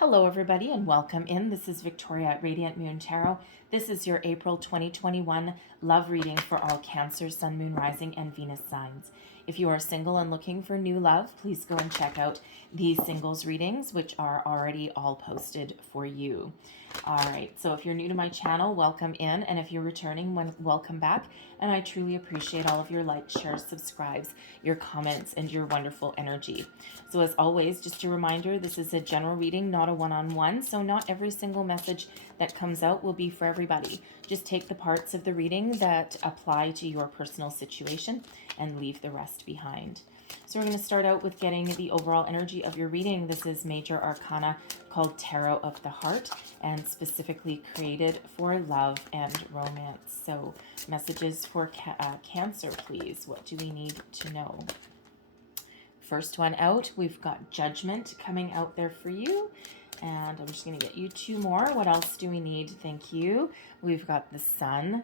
Hello, everybody, and welcome in. This is Victoria at Radiant Moon Tarot. This is your April 2021 love reading for all Cancer, Sun, Moon, Rising, and Venus signs. If you are single and looking for new love, please go and check out the singles readings, which are already all posted for you. All right, so if you're new to my channel, welcome in, and if you're returning, welcome back. And I truly appreciate all of your likes, shares, subscribes, your comments, and your wonderful energy. So as always, just a reminder, this is a general reading, not a one-on-one, so not every single message that comes out will be for everybody. Just take the parts of the reading that apply to your personal situation and leave the rest behind. So we're going to start out with getting the overall energy of your reading. This is Major Arcana called Tarot of the Heart and specifically created for love and romance. So messages for Cancer, please. What do we need to know? First one out, we've got Judgment coming out there for you. And I'm just going to get you two more. What else do we need? Thank you. We've got the Sun.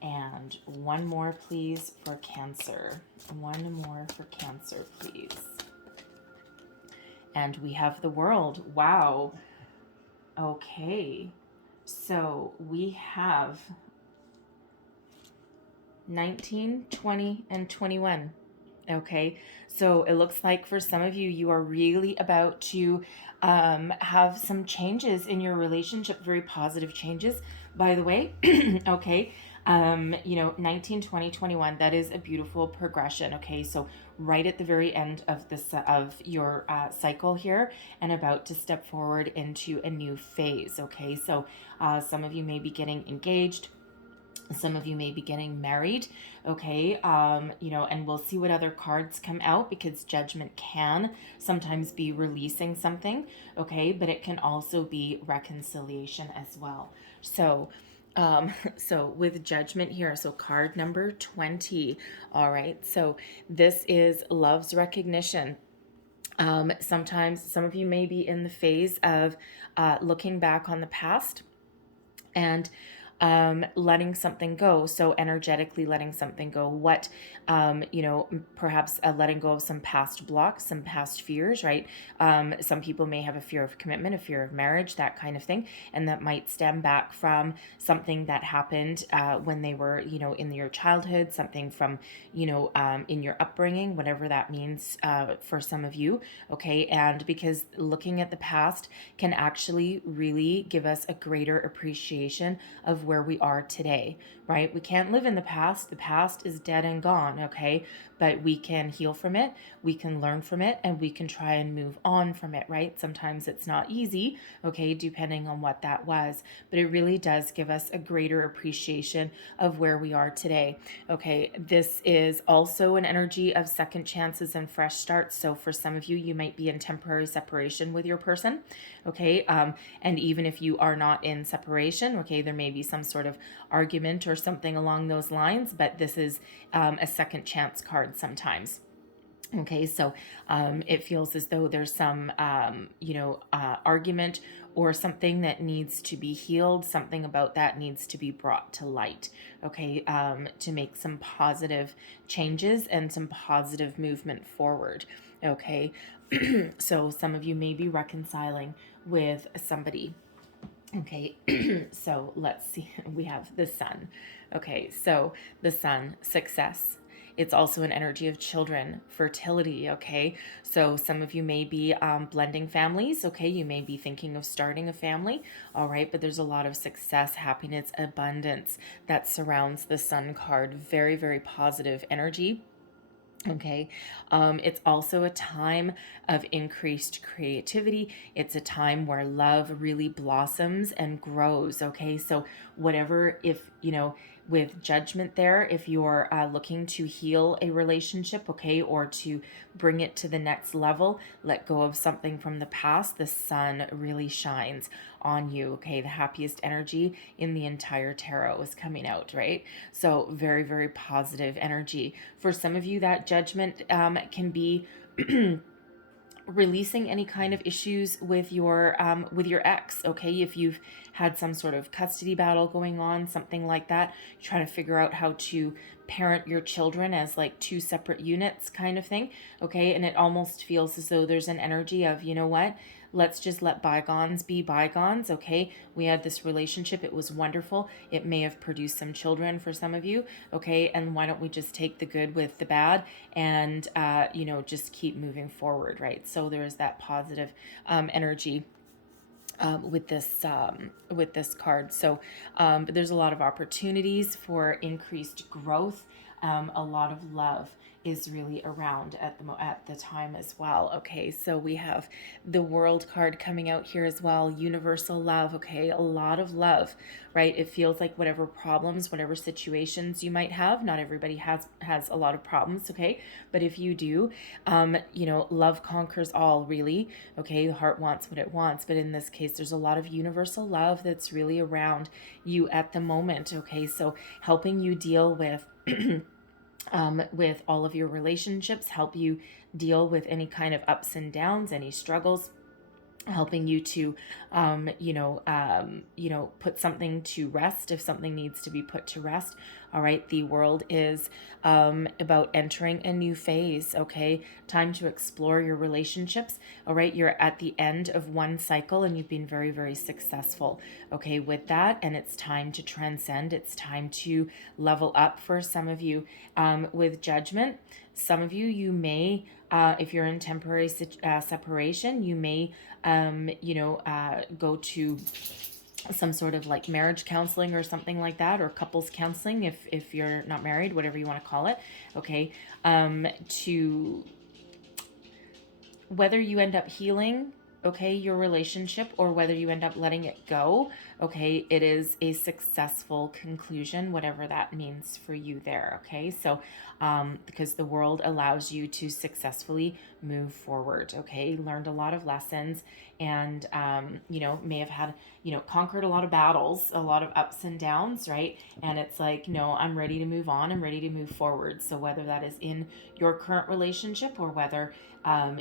And one more, please, for Cancer. One more for Cancer, please. And we have the World. Wow. Okay. So we have 19, 20, and 21. Okay, so it looks like for some of you, you are really about to have some changes in your relationship, very positive changes, by the way. Okay, 19, 20, 21, that is a beautiful progression. Okay, so right at the very end of this of your cycle here and about to step forward into a new phase. Okay, so some of you may be getting engaged. Some of you may be getting married, okay, and we'll see what other cards come out because Judgment can sometimes be releasing something, okay, but it can also be reconciliation as well. So, so with Judgment here, so card number 20, all right, so this is love's recognition. Sometimes some of you may be in the phase of looking back on the past and letting something go. So energetically letting something go. What, perhaps letting go of some past blocks, some past fears, right? Some people may have a fear of commitment, a fear of marriage, that kind of thing. And that might stem back from something that happened when they were, in your childhood, something from, in your upbringing, whatever that means for some of you. Okay. And because looking at the past can actually really give us a greater appreciation of where we are today, right? We can't live in the past. The past is dead and gone, okay? But we can heal from it, we can learn from it, and we can try and move on from it, right? Sometimes it's not easy, okay, depending on what that was, but it really does give us a greater appreciation of where we are today, okay? This is also an energy of second chances and fresh starts. So for some of you, you might be in temporary separation with your person, okay? And even if you are not in separation, okay, there may be some sort of argument or something along those lines, but this is a second chance card sometimes. Okay, so it feels as though there's some, argument or something that needs to be healed. Something about that needs to be brought to light, okay, to make some positive changes and some positive movement forward, okay? So some of you may be reconciling with somebody. Okay, so let's see. We have the Sun. Okay, so the Sun, success. It's also an energy of children, fertility, okay? So some of you may be blending families, okay? You may be thinking of starting a family, all right? But there's a lot of success, happiness, abundance that surrounds the Sun card. Very, very positive energy. Okay, it's also a time of increased creativity. It's a time where love really blossoms and grows. Okay, so whatever, if with Judgment there, if you're looking to heal a relationship, okay, or to bring it to the next level, let go of something from the past, the Sun really shines on you, okay? The happiest energy in the entire tarot is coming out, right? So very, very positive energy. For some of you, that Judgment can be releasing any kind of issues with your ex, okay? If you've had some sort of custody battle going on, something like that, trying to figure out how to parent your children as like two separate units kind of thing, okay? And it almost feels as though there's an energy of, you know what, let's just let bygones be bygones, okay? We had this relationship. It was wonderful. It may have produced some children for some of you, okay? And why don't we just take the good with the bad and, just keep moving forward, right? So there's that positive energy with this card. So but there's a lot of opportunities for increased growth. A lot of love is really around at the time as well. Okay, so we have the World card coming out here as well. Universal love. Okay, a lot of love, right? It feels like whatever problems, whatever situations you might have. Not everybody has a lot of problems. Okay, but if you do, love conquers all. Really. Okay, the heart wants what it wants, but in this case, there's a lot of universal love that's really around you at the moment. Okay, so helping you deal with all of your relationships, help you deal with any kind of ups and downs, any struggles, helping you to put something to rest if something needs to be put to rest. All right, the World is about entering a new phase. Okay, time to explore your relationships. All right, you're at the end of one cycle and you've been very, very successful, okay, with that, and it's time to transcend. It's time to level up for some of you. With Judgment, some of you may if you're in temporary separation, you may go to some sort of like marriage counseling or something like that, or couples counseling if you're not married, whatever you want to call it. Okay, to whether you end up healing, okay, your relationship, or whether you end up letting it go, okay, it is a successful conclusion, whatever that means for you there. Okay, so because the World allows you to successfully move forward. Okay, learned a lot of lessons, and may have had conquered a lot of battles, a lot of ups and downs, right? And it's like, no, I'm ready to move on, I'm ready to move forward. So whether that is in your current relationship or whether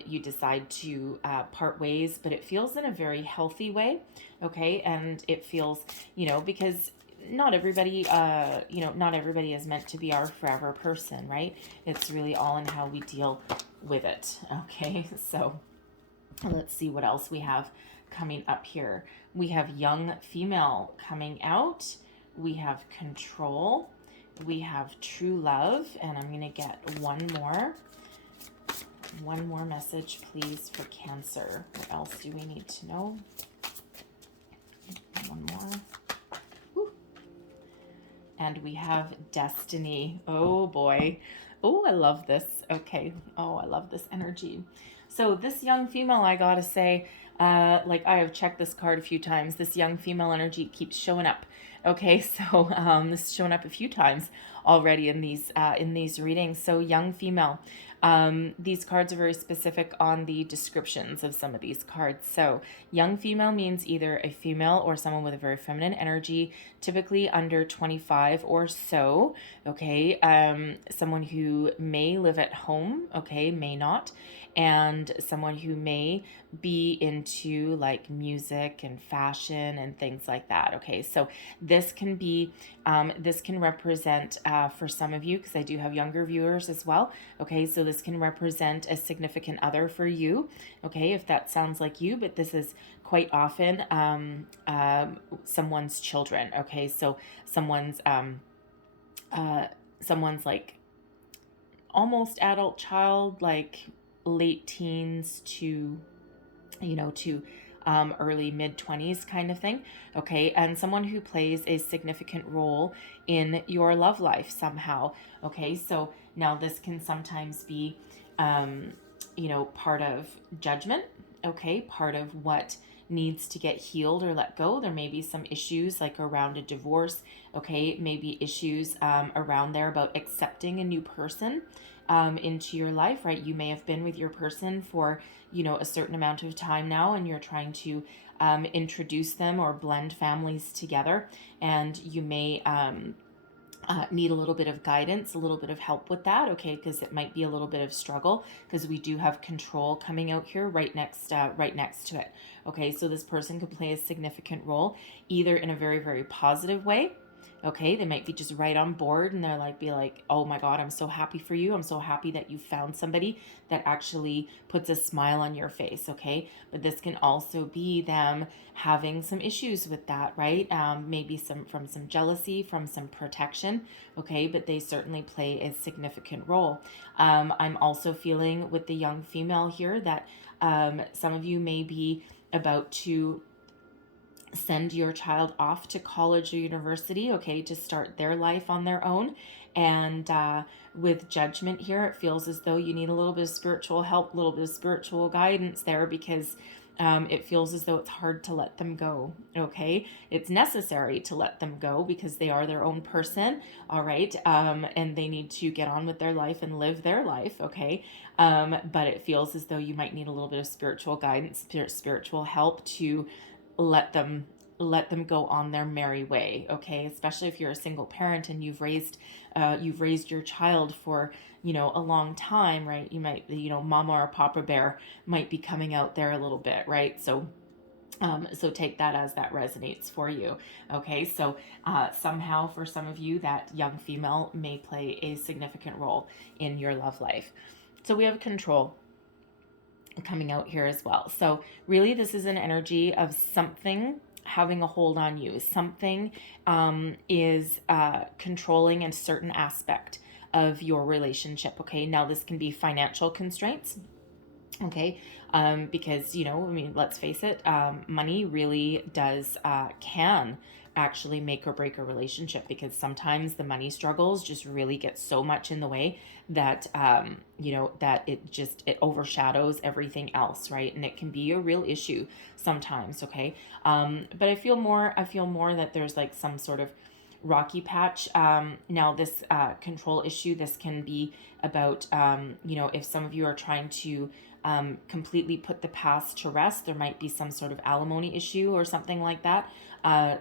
you decide to part ways, but it feels in a very healthy way. Okay, and it feels, because not everybody is meant to be our forever person, right? It's really all in how we deal with it. Okay, so let's see what else we have coming up here. We have young female coming out. We have control. We have true love. And I'm going to get one more message, please, for Cancer. What else do we need to know? One more. Woo. And we have Destiny. Oh, boy. Oh, I love this. Okay. Oh, I love this energy. So this young female, I gotta say, I have checked this card a few times. This young female energy keeps showing up. Okay, so this is showing up a few times already in these readings. So young female. These cards are very specific on the descriptions of some of these cards. So young female means either a female or someone with a very feminine energy, typically under 25 or so. Okay, someone who may live at home, okay, may not, and someone who may be into like music and fashion and things like that. Okay, so this can represent for some of you, because I do have younger viewers as well. Okay, so this can represent a significant other for you. Okay, if that sounds like you, but this is quite often someone's children. Okay, so someone's like almost adult child, like late teens to early mid-20s kind of thing. Okay, and someone who plays a significant role in your love life somehow. Okay, so now this can sometimes be part of judgment. Okay, part of what needs to get healed or let go. There may be some issues like around a divorce. Okay, maybe issues around there about accepting a new person into your life, right? You may have been with your person for a certain amount of time now, and you're trying to introduce them or blend families together, and you may need a little bit of guidance, a little bit of help with that, okay, because it might be a little bit of struggle, because we do have control coming out here right next to it. Okay, so this person could play a significant role either in a very, very positive way, Okay, they might be just right on board, and they're like, be like, oh my God, I'm so happy for you. I'm so happy that you found somebody that actually puts a smile on your face. Okay, but this can also be them having some issues with that, right? Maybe some jealousy, from some protection. Okay, but they certainly play a significant role. I'm also feeling with the young female here that some of you may be about to send your child off to college or university, okay, to start their life on their own. And with judgment here, it feels as though you need a little bit of spiritual help, a little bit of spiritual guidance there, because it feels as though it's hard to let them go. Okay, it's necessary to let them go because they are their own person. All right, and they need to get on with their life and live their life. Okay, but it feels as though you might need a little bit of spiritual guidance, spiritual help to let them go on their merry way. Okay, especially if you're a single parent and you've raised your child for a long time, right? You might, mama or papa bear might be coming out there a little bit, right? So take that as that resonates for you. Okay, so somehow for some of you, that young female may play a significant role in your love life. So we have control coming out here as well. So really, this is an energy of something having a hold on you. Something is controlling a certain aspect of your relationship. Okay, now this can be financial constraints. Okay, because let's face it, money really does can actually make or break a relationship, because sometimes the money struggles just really get so much in the way that that it overshadows everything else, right? And it can be a real issue sometimes. Okay, but I feel more that there's like some sort of rocky patch. Now this control issue, this can be about if some of you are trying to completely put the past to rest, there might be some sort of alimony issue or something like that.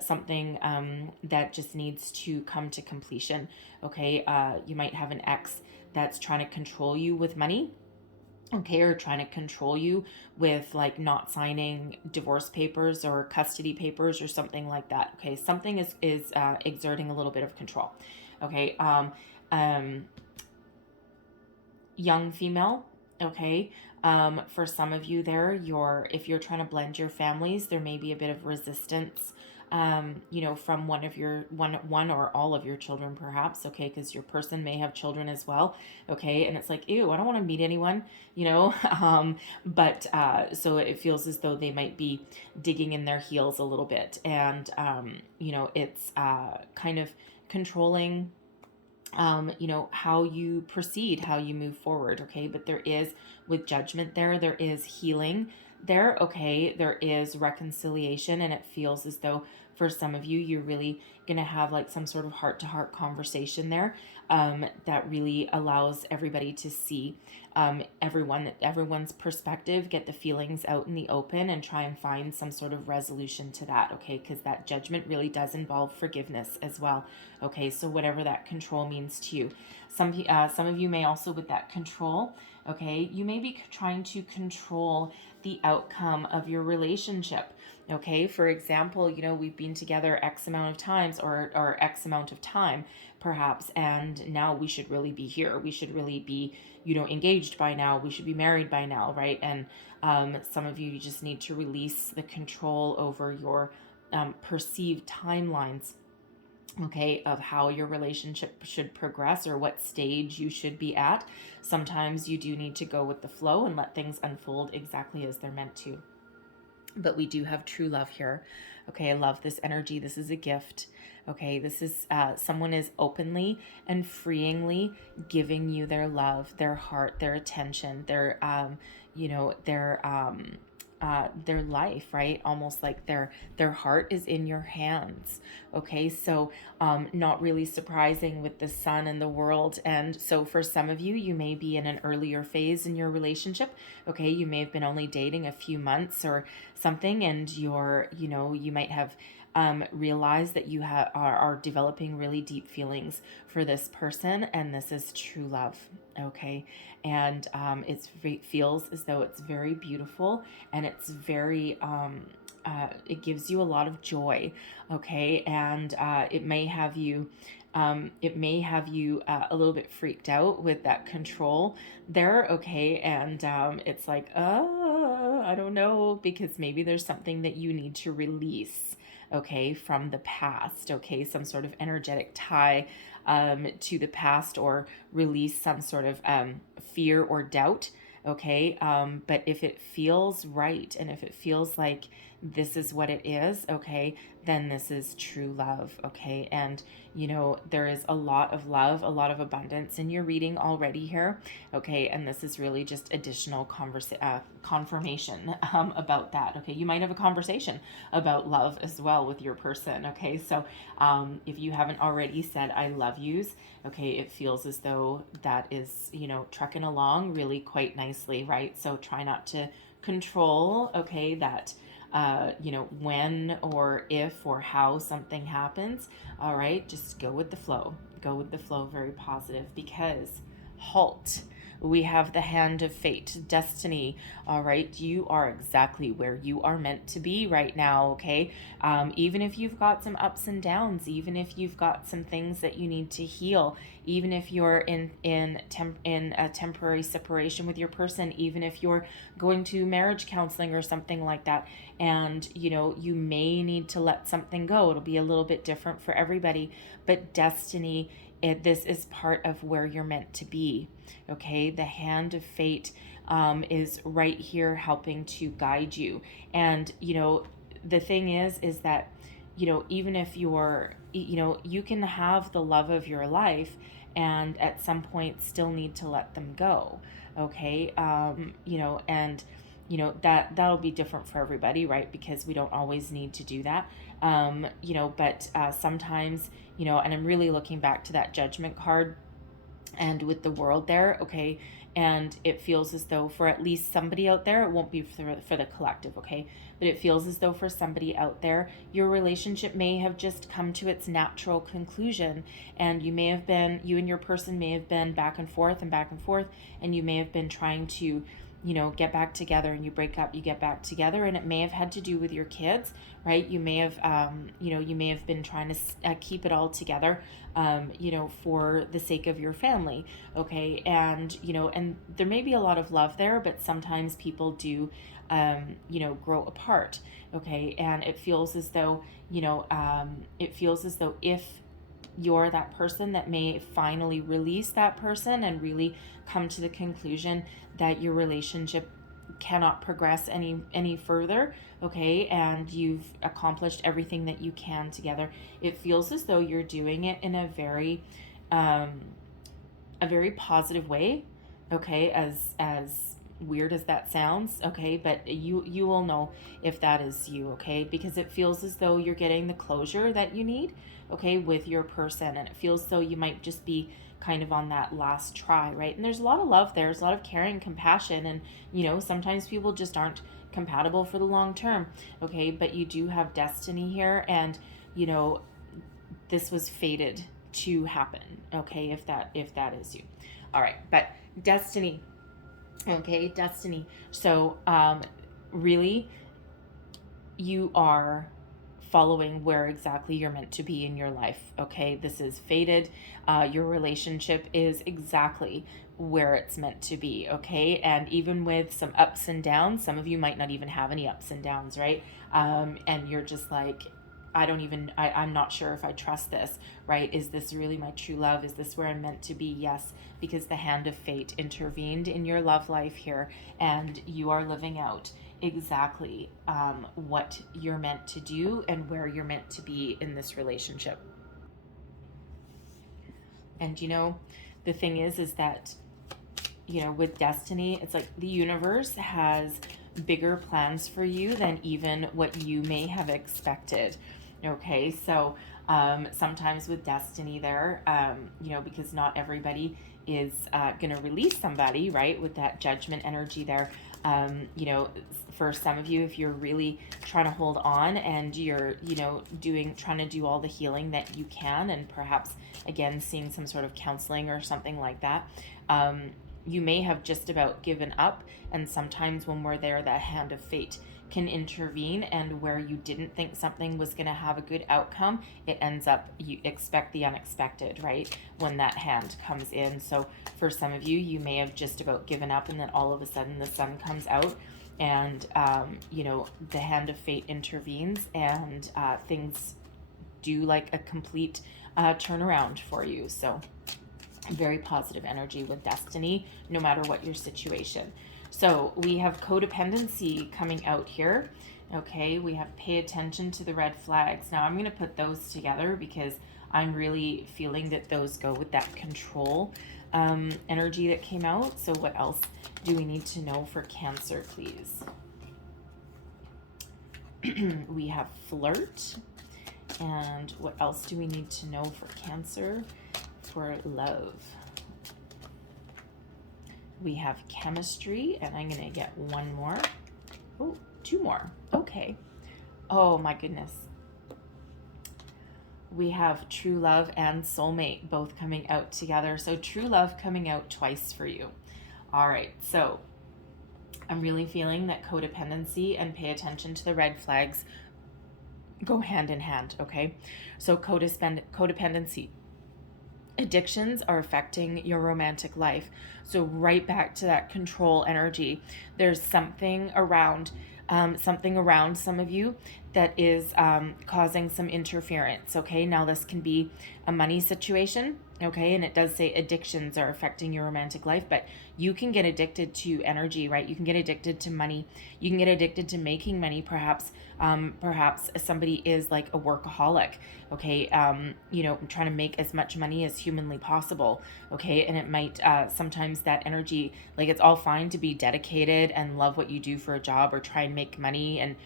Something that just needs to come to completion. Okay, you might have an ex that's trying to control you with money. Okay, or trying to control you with like not signing divorce papers or custody papers or something like that. Okay, something is exerting a little bit of control. Okay, young female. Okay, for some of you there, if you're trying to blend your families, there may be a bit of resistance from one or all of your children, perhaps. Okay, because your person may have children as well. Okay, and it's like, ew, I don't want to meet anyone, but so it feels as though they might be digging in their heels a little bit, and it's kind of controlling how you proceed, how you move forward. Okay, but there is, with judgment there is healing there. Okay, there is reconciliation, and it feels as though for some of you, you're really going to have like some sort of heart-to-heart conversation there, that really allows everybody to see everyone's perspective, get the feelings out in the open, and try and find some sort of resolution to that. Okay, because that judgment really does involve forgiveness as well. Okay, so whatever that control means to you, some of you may also, with that control, okay, you may be trying to control the outcome of your relationship. Okay, for example, we've been together X amount of times, or X amount of time perhaps, and now we should really be here. We should really be, engaged by now. We should be married by now, right? And some of you just need to release the control over your perceived timelines, okay, of how your relationship should progress or what stage you should be at. Sometimes you do need to go with the flow and let things unfold exactly as they're meant to. But we do have true love here. Okay, I love this energy. This is a gift. Okay, this is someone is openly and freeingly giving you their love, their heart, their attention, their life, right? Almost like their heart is in your hands. Okay, so not really surprising with the sun and the world. And so for some of you, you may be in an earlier phase in your relationship. Okay, you may have been only dating a few months or something, and you might have realized that you are developing really deep feelings for this person, and this is true love. Okay, and it feels as though it's very beautiful, and it's very it gives you a lot of joy, okay? And it may have you a little bit freaked out with that control there, okay? And it's like, oh, I don't know, because maybe there's something that you need to release, okay, from the past, okay? Some sort of energetic tie to the past, or release some sort of fear or doubt, okay? But if it feels right, and if it feels like this is what it is, okay, then this is true love, okay? And there is a lot of love, a lot of abundance in your reading already here, okay? And this is really just additional confirmation about that, okay? You might have a conversation about love as well with your person, okay? So if you haven't already said I love yous, okay, it feels as though that is, trucking along really quite nicely, right? So try not to control, okay, that when or if or how something happens. All right, just go with the flow. Go with the flow, very positive, because halt. We have the hand of fate, destiny. All right, you are exactly where you are meant to be right now, okay? Even if you've got some ups and downs, even if you've got some things that you need to heal, even if you're in a temporary separation with your person, even if you're going to marriage counseling or something like that, and you may need to let something go. It'll be a little bit different for everybody, but destiny, this is part of where you're meant to be, okay? The hand of fate is right here helping to guide you. And the thing is that even if you're you can have the love of your life and at some point still need to let them go, okay? And that'll be different for everybody, right? Because we don't always need to do that. But sometimes, and I'm really looking back to that Judgment card and with the world there, okay? And it feels as though for at least somebody out there, it won't be for the collective, okay? But it feels as though for somebody out there, your relationship may have just come to its natural conclusion, and you and your person may have been back and forth, and you may have been trying to get back together, and you break up, you get back together, and it may have had to do with your kids, right? You may have been trying to keep it all together, for the sake of your family, okay? And and there may be a lot of love there, but sometimes people do grow apart, okay? And it feels as though if you're that person that may finally release that person and really come to the conclusion that your relationship cannot progress any further, okay, and you've accomplished everything that you can together, it feels as though you're doing it in a very positive way, okay, as weird as that sounds, okay, but you will know if that is you, okay, because it feels as though you're getting the closure that you need, okay, with your person, and it feels as though you might just be kind of on that last try, right? And there's a lot of love there, there's a lot of caring, compassion, and sometimes people just aren't compatible for the long term, okay, but you do have destiny here, and this was fated to happen, okay, if that is you. All right, but destiny, okay, destiny. So really, you are following where exactly you're meant to be in your life, okay? This is fated. Your relationship is exactly where it's meant to be, okay? And even with some ups and downs, some of you might not even have any ups and downs, right? And you're just like, I'm not sure if I trust this, right? Is this really my true love? Is this where I'm meant to be? Yes, because the hand of fate intervened in your love life here, and you are living out exactly what you're meant to do and where you're meant to be in this relationship. And the thing is that with destiny, it's like the universe has bigger plans for you than even what you may have expected, okay? So sometimes with destiny there, because not everybody is going to release somebody, right, with that Judgment energy there. For some of you, if you're really trying to hold on and you're trying to do all the healing that you can, and perhaps again seeing some sort of counseling or something like that, you may have just about given up. And sometimes when we're there, that hand of fate can intervene, and where you didn't think something was going to have a good outcome, it ends up, you expect the unexpected, right? When that hand comes in. So for some of you, you may have just about given up, and then all of a sudden the sun comes out, and the hand of fate intervenes, and things do like a complete turnaround for you. So very positive energy with destiny, no matter what your situation. So we have codependency coming out here. Okay, we have pay attention to the red flags. Now I'm going to put those together because I'm really feeling that those go with that control energy that came out. So what else do we need to know for Cancer, please? We have flirt. And what else do we need to know for Cancer? For love, we have chemistry, and I'm gonna get one more. Oh, two more. Okay. Oh my goodness. We have true love and soulmate both coming out together. So true love coming out twice for you. All right. So I'm really feeling that codependency and pay attention to the red flags go hand in hand. Okay. So codependency. Addictions are affecting your romantic life. So right back to that control energy. There's something around some of you that is causing some interference. Okay, now this can be a money situation. Okay, and it does say addictions are affecting your romantic life, but you can get addicted to energy, right? You can get addicted to money. You can get addicted to making money. Perhaps somebody is like a workaholic. Okay, trying to make as much money as humanly possible. Okay, and it might sometimes that energy, like it's all fine to be dedicated and love what you do for a job, or try and make money and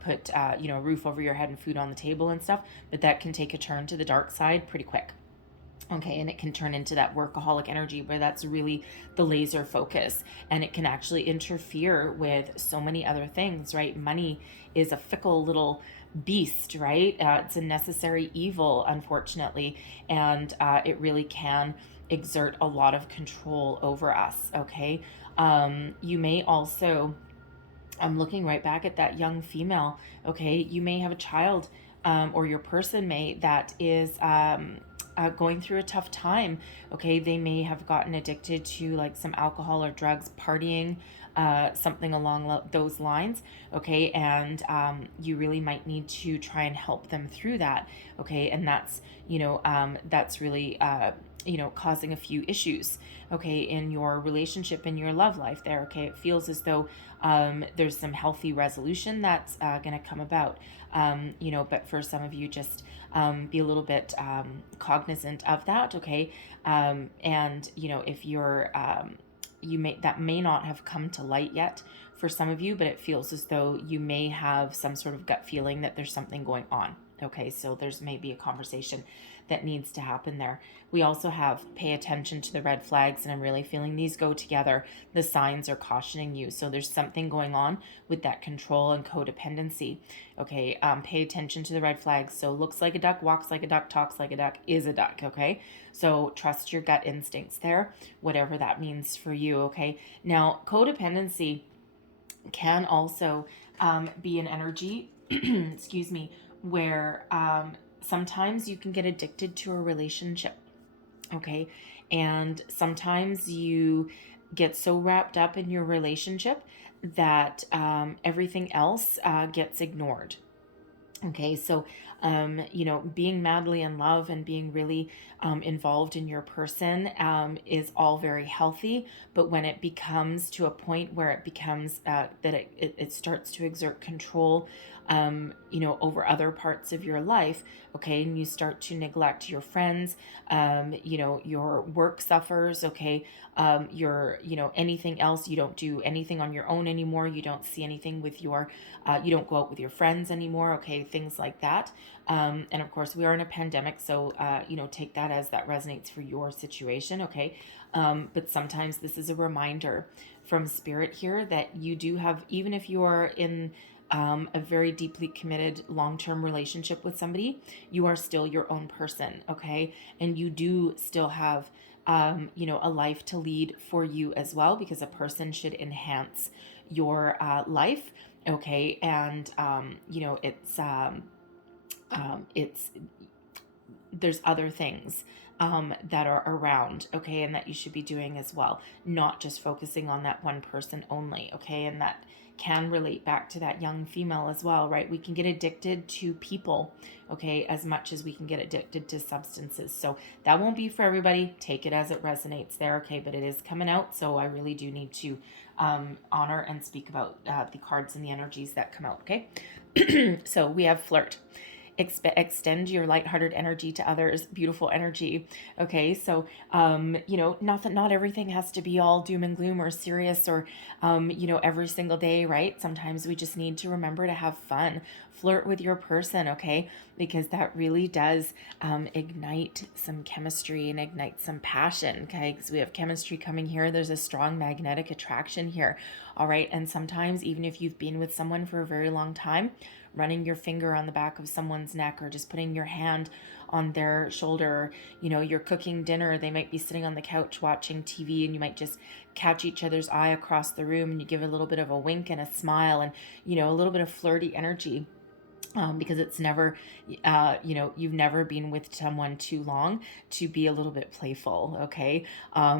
put a roof over your head and food on the table and stuff, but that can take a turn to the dark side pretty quick. Okay, and it can turn into that workaholic energy where that's really the laser focus, and it can actually interfere with so many other things, right? Money is a fickle little beast, right? It's a necessary evil, unfortunately, and it really can exert a lot of control over us, okay? You may also, I'm looking right back at that young female, okay? You may have a child, or your person may, that is going through a tough time. Okay, they may have gotten addicted to like some alcohol or drugs, partying, something along those lines. Okay, and you really might need to try and help them through that. Okay, and that's that's really causing a few issues. Okay, in your relationship, in your love life there. Okay, it feels as though there's some healthy resolution that's going to come about. But for some of you, just be a little bit cognizant of that. Okay, and if you're that may not have come to light yet for some of you, but it feels as though you may have some sort of gut feeling that there's something going on. Okay, so there's maybe a conversation that needs to happen there. We also have pay attention to the red flags, and I'm really feeling these go together. The signs are cautioning you. So there's something going on with that control and codependency. Okay, pay attention to the red flags. So looks like a duck, walks like a duck, talks like a duck, is a duck. Okay, so trust your gut instincts there, whatever that means for you. Okay, now codependency can also be an energy, excuse me, where sometimes you can get addicted to a relationship, okay? And sometimes you get so wrapped up in your relationship that everything else gets ignored. Okay, so, being madly in love and being really involved in your person is all very healthy. But when it becomes to a point where it becomes that it starts to exert control, over other parts of your life, okay, and you start to neglect your friends, your work suffers, okay, anything else, you don't do anything on your own anymore, you don't see anything with your, you don't go out with your friends anymore, okay, things like that. And of course, we are in a pandemic, so, take that as that resonates for your situation, okay? But sometimes this is a reminder from Spirit here that you do have, even if you are in a very deeply committed long-term relationship with somebody, you are still your own person, okay? And you do still have, a life to lead for you as well, because a person should enhance your life, Okay. And, it's there's other things that are around, okay, and that you should be doing as well, not just focusing on that one person only, okay, and that can relate back to that young female as well, right? We can get addicted to people, okay, as much as we can get addicted to substances. So that won't be for everybody. Take it as it resonates there, okay, but it is coming out, so I really do need to honor and speak about the cards and the energies that come out, okay? So we have flirt. Extend your lighthearted energy to others, beautiful energy. Okay, so not everything has to be all doom and gloom or serious or every single day, right? Sometimes we just need to remember to have fun. Flirt with your person, okay, because that really does ignite some chemistry and ignite some passion, okay, because we have chemistry coming here. There's a strong magnetic attraction here, all right? And sometimes even if you've been with someone for a very long time, running your finger on the back of someone's neck or just putting your hand on their shoulder, you're cooking dinner, they might be sitting on the couch watching TV, and you might just catch each other's eye across the room, and you give a little bit of a wink and a smile, and a little bit of flirty energy. Because it's never, you've never been with someone too long to be a little bit playful, okay?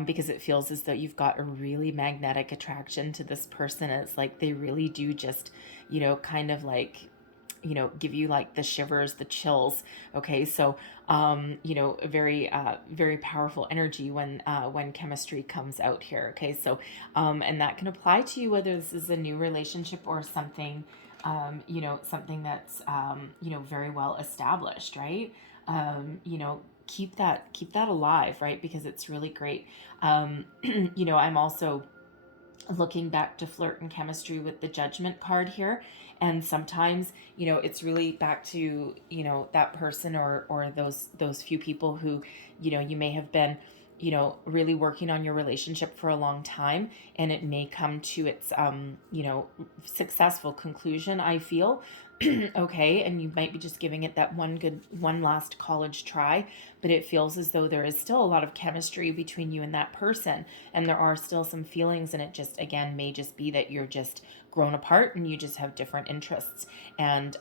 Because it feels as though you've got a really magnetic attraction to this person. It's like they really do just, kind of like, give you like the shivers, the chills. Okay, so a very powerful energy when chemistry comes out here. Okay, so and that can apply to you whether this is a new relationship or something, something that's very well established, right? Keep that alive, right? Because it's really great. I'm also looking back to flirt and chemistry with the judgment card here, and sometimes it's really back to that person or those few people who you may have been really working on your relationship for a long time, and it may come to its successful conclusion, I feel. Okay, and you might be just giving it that one last college try, but it feels as though there is still a lot of chemistry between you and that person, and there are still some feelings, and it just again may just be that you're just grown apart and you just have different interests and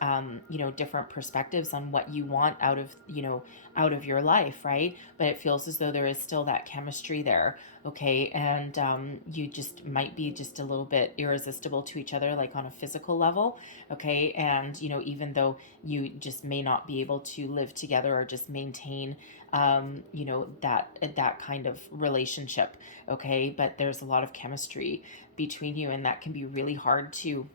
different perspectives on what you want out of your life, right? But it feels as though there is still that chemistry there, okay? And you just might be just a little bit irresistible to each other, like on a physical level, okay? And even though you just may not be able to live together or just maintain that kind of relationship, okay? But there's a lot of chemistry between you, and that can be really hard to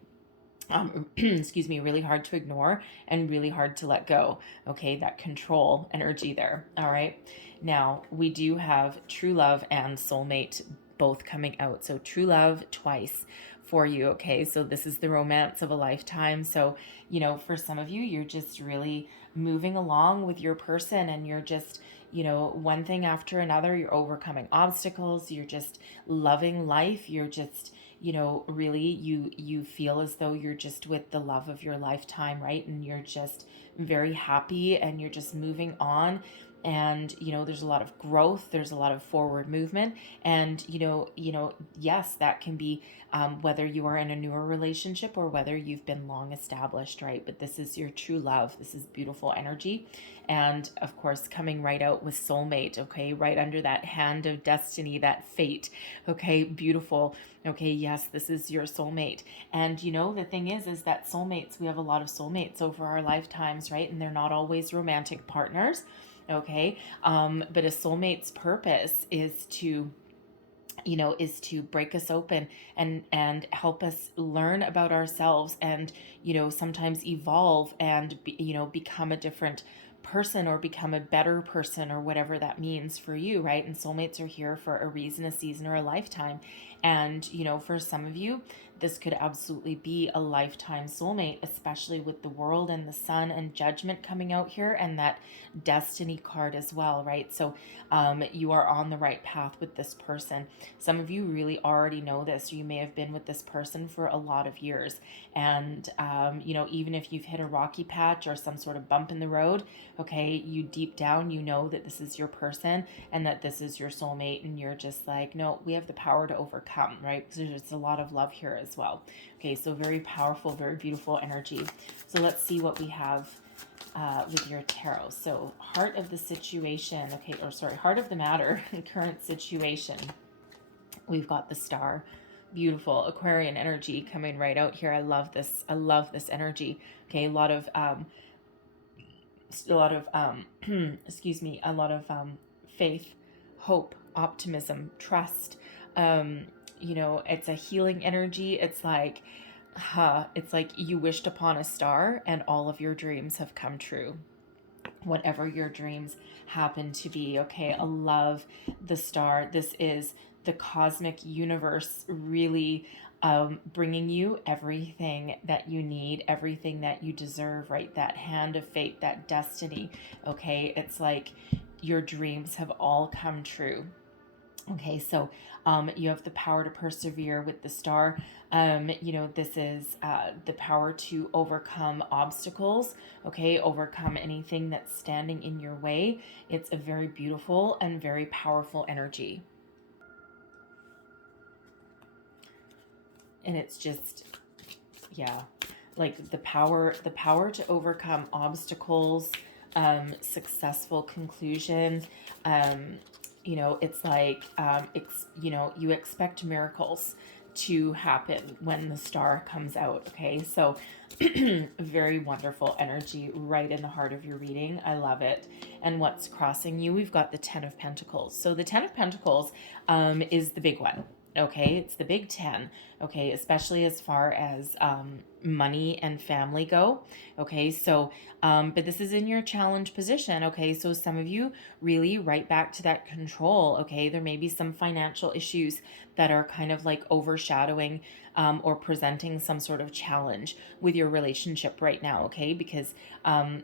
excuse me, really hard to ignore and really hard to let go. Okay, that control energy there. All right. Now, we do have true love and soulmate both coming out. So, true love twice for you. Okay, so this is the romance of a lifetime. So, for some of you, you're just really moving along with your person, and you're just one thing after another. You're overcoming obstacles, you're just loving life, you're just really you feel as though you're just with the love of your lifetime, right? And you're just very happy, and you're just moving on, and there's a lot of growth, there's a lot of forward movement, and yes, that can be whether you are in a newer relationship or whether you've been long established, right? But this is your true love, this is beautiful energy. And of course, coming right out with soulmate, okay, right under that hand of destiny, that fate, okay, beautiful. Okay, yes, this is your soulmate. And the thing is that soulmates, we have a lot of soulmates over our lifetimes, right? And they're not always romantic partners, okay? But a soulmate's purpose is to break us open and help us learn about ourselves, and sometimes evolve and become a different person or become a better person, or whatever that means for you, right? And soulmates are here for a reason, a season, or a lifetime. And for some of you, this could absolutely be a lifetime soulmate, especially with the world and the sun and judgment coming out here, and that destiny card as well, right? So you are on the right path with this person. Some of you really already know this. You may have been with this person for a lot of years, and even if you've hit a rocky patch or some sort of bump in the road, okay, you deep down know that this is your person and that this is your soulmate, and you're just like, no, we have the power to overcome, right? Because there's a lot of love here as well. Okay, so very powerful, very beautiful energy. So let's see what we have with your tarot. So heart of the situation, okay, or sorry, heart of the matter, current situation. We've got the Star. Beautiful Aquarian energy coming right out here. I love this. I love this energy. Okay, a lot of excuse me, a lot of faith, hope, optimism, trust. You know, it's a healing energy. It's like you wished upon a star and all of your dreams have come true, whatever your dreams happen to be. Okay, I love the Star. This is the cosmic universe really bringing you everything that you need, everything that you deserve, right? That hand of fate, that destiny. Okay, it's like your dreams have all come true. Okay, so you have the power to persevere with the Star. You know, this is the power to overcome obstacles, okay, overcome anything that's standing in your way. It's a very beautiful and very powerful energy. And it's just, yeah, like the power to overcome obstacles, successful conclusion. You know, it's like, you know, you expect miracles to happen when the Star comes out. Okay, so very wonderful energy right in the heart of your reading. I love it. And what's crossing you? We've got the Ten of Pentacles. So the Ten of Pentacles is the big one. Okay, it's the big 10. Okay, especially as far as money and family go. Okay, so but this is in your challenge position. Okay, so some of you really right back to that control. Okay, there may be some financial issues that are kind of like overshadowing or presenting some sort of challenge with your relationship right now. Okay, because